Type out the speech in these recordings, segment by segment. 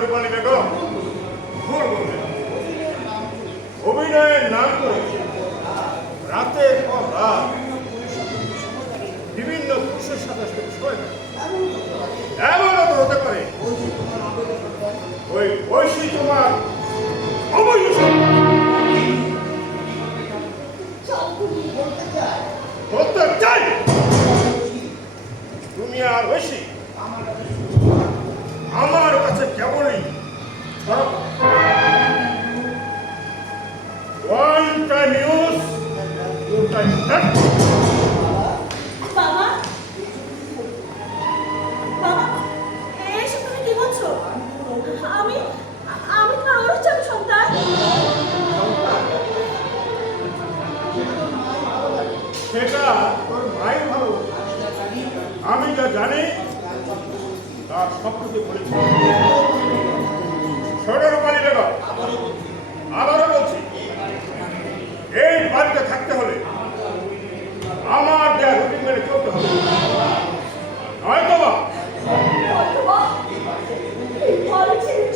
রূপালী বেগম অভিনয়ের নাম করে রাতে পর রাত বিভিন্ন পুরুষের সাথে এমনও তো হতে পারে। ওই ঐশী তোমার তুমি আর ঐশী। আমার one time use two time বাবা? বাবা এসব তুমি কি বলছো? আমি আমি সন্তান। সেটা তোর ভালো। আমি যা জানি তার সব কিছু বলেছি। আবারও বলছি, এই বাড়িতে থাকতে হলে আমার দেয়া রুটিন মেনে চলতে হবে।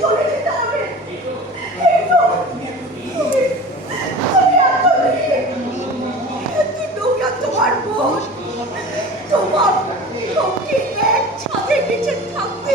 চলে যেতে হবে তোমার তোমার এক ছাদের নিচে থাকতে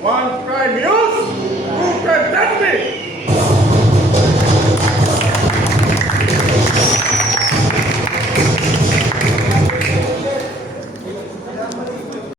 One, cry me,